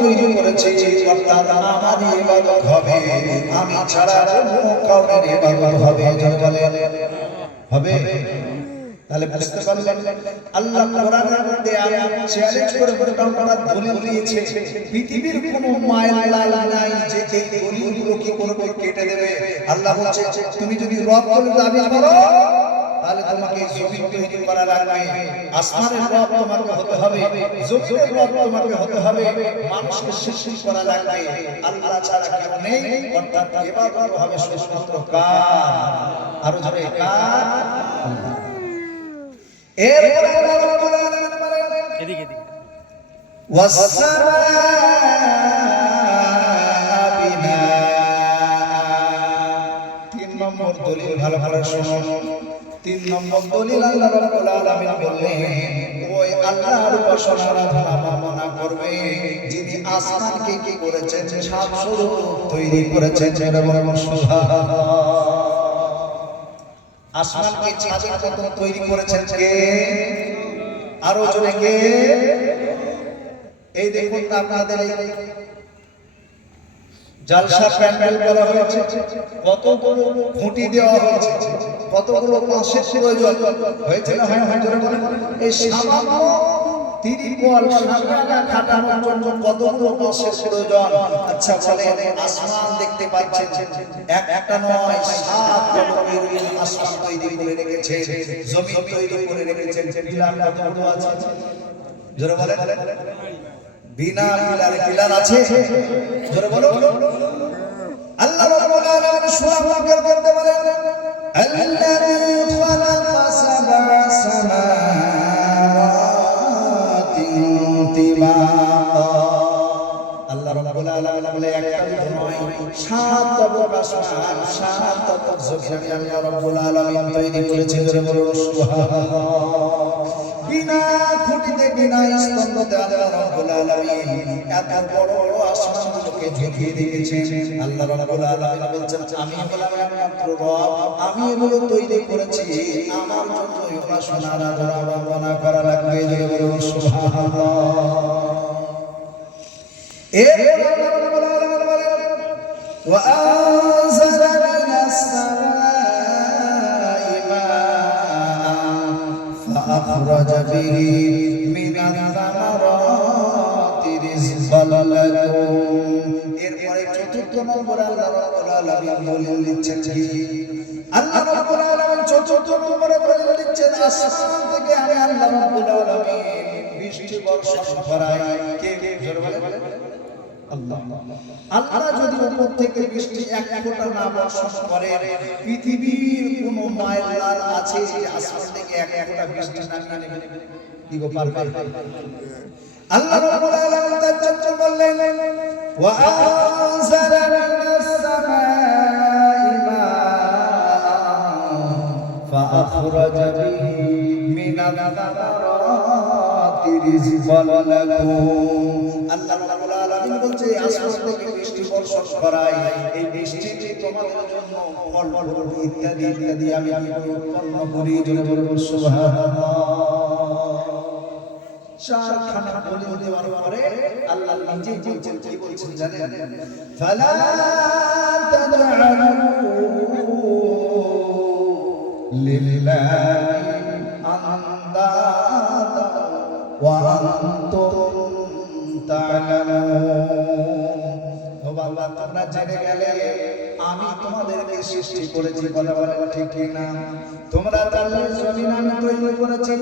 তৈরি করেছে, অর্থাৎ আমারই ইবাদত হবে, আমি ছাড়া অন্য কাউর ইবাদত হবে হবে। তাহলে বুঝতে পারলেন আল্লাহ কোরআনের মধ্যে আয়াত চ্যালেঞ্জ করে মোটা দলিল দিয়েছে, পৃথিবীর কোনো মায়ালাল নাই যে এই দলিলগুলো কি করবে, কেটে দেবে। আল্লাহ বলছে তুমি যদি রব বলে দাবি করো তাহলে তোমাকে জমিন তৈরি করা লাগবে, আসমানের রব তোমাকে হতে হবে, জমিনের রব তোমাকে হতে হবে, মানুষকে সৃষ্টি করা লাগবে। আল্লাহ ছাড়া কেউ নেই, অর্থাৎ ইবাদত হবে শুধুমাত্র কার? আরো জোরে কার? আল্লাহ। এরপরে আল্লাহ রাব্বুল আলামিন বলেন এদিকে ওয়াস-সামাআ বিনাআ। 3 নম্বর দলিল, ভালো ভালো শুনুন। 3 নম্বর দলিল আল্লাহ রাব্বুল আলামিন বললেন ওই আল্লাহর উপাসনা আরাধনা মানা করবে যিনি আসমানকে কি করেছেন, সাত স্বরূপ তৈরি করেছেন। সুবহানাল্লাহ। আসমানকে ছাদের মতো তৈরি করেছেন কে? আরো জোরে কে? এই দেখুন আপনাদের এই জালসা প্যান্ডেল করা হয়েছে, কতগুলো খুঁটি দেওয়া হয়েছে, কতগুলো বাঁশের প্রয়োজন হয়েছে না হয় জোরে বলেন। এই সামান্য তিরিপল সাজানা খাটানোর জন্য কতগুলো বাঁশের প্রয়োজন। আচ্ছা বলেন, আসমান দেখতে পাচ্ছেন, একটা নয় 7 জগতের আসমান তৈরি করে রেখেছে, জমিন তৈরি করে রেখেছেন। পিলার কতগুলো আছে জোরে বলেন? বিনা পিলারে পিলার আছে জোরে বলো। আল্লাহ রাব্বুল আলামিন সূরা ফাতির করতে বলেন আল্লাযী খালাকা সাবআ সামাওয়াতি তিবাকা। আল্লাহ রাব্বুল আলামিন বলে একটা নয় 7 তবক আসমান, 7 তবক জমিন আল্লাহ রাব্বুল আলামিন তৈরি করেছেন। জোরে বলো সুবহানাল্লাহ। বিনা খুঁটিতে বিনা স্তম্ভতে আল্লাহ রাব্বুল আলামিন এত বড় বড় আসমানগুলোকে ঝুলিয়ে রেখেছেন। আল্লাহ রাব্বুল আলামিন বলছেন আমি হলাম একমাত্র রব, আমি এগুলো তৈরি করেছি, আমার জন্য উপাসনা আরাধনা করা লাগবে। সুবহানাল্লাহ। এরপর আল্লাহ রাব্বুল আলামিন বলেন ওয়া আনজালা মিনাস সামাই মাআন فأخرج به من الثمرات رزقا لكم। এরপরে চতুর্থ নম্বর আল্লাহ রাব্বুল আলামিন দলিল দিচ্ছেন কি? আল্লাহ রাব্বুল আলামিন চতুর্থ নম্বরে দলিল দিচ্ছেন আসমান থেকে আমি আল্লাহ রাব্বুল আলামিন বৃষ্টি বর্ষণ করাই। কে জোরে বলেন? আল্লাহ। আল্লাহ যদি উপর থেকে বৃষ্টি এক ফোঁটা না বর্ষণ করে, পৃথিবীর কোন মায়ালাল আছে যে আসমান থেকে এক ফোঁটা বৃষ্টি নামিয়ে নেবে? কি গো পারবে? আল্লাহ রাব্বুল আলামিন তার জন্য বললেন ওয়া আনজালা মিনাস সামাই মাআন ফাআখরাজা বিহি মিনাল থামারাতি রিজকান লাকুম। আল্লাহ রাব্বুল আলামিন বলছে আসমান থেকে বৃষ্টি বর্ষণ করাই, এই বৃষ্টি যে তোমাদের জন্য ফল ফল ইত্যাদি ইত্যাদি আমি উৎপন্ন করি। জোরে বলুন সুবহানাল্লাহ। 4 খানা দলিল দেওয়ার পরে আল্লাহ নিজে বলছেন, কি বলছেন জানেন? ফালা তাজআলু লিল্লাহি আনদাদা ওয়া আনতুম তা'লামুন। ও বাবা, তোমরা জেনে গেলে আমি তোমাদেরকে সৃষ্টি করেছি, কথা বলে ঠিক না? তোমরা জানলে জমিন আমি তৈরি করেছি।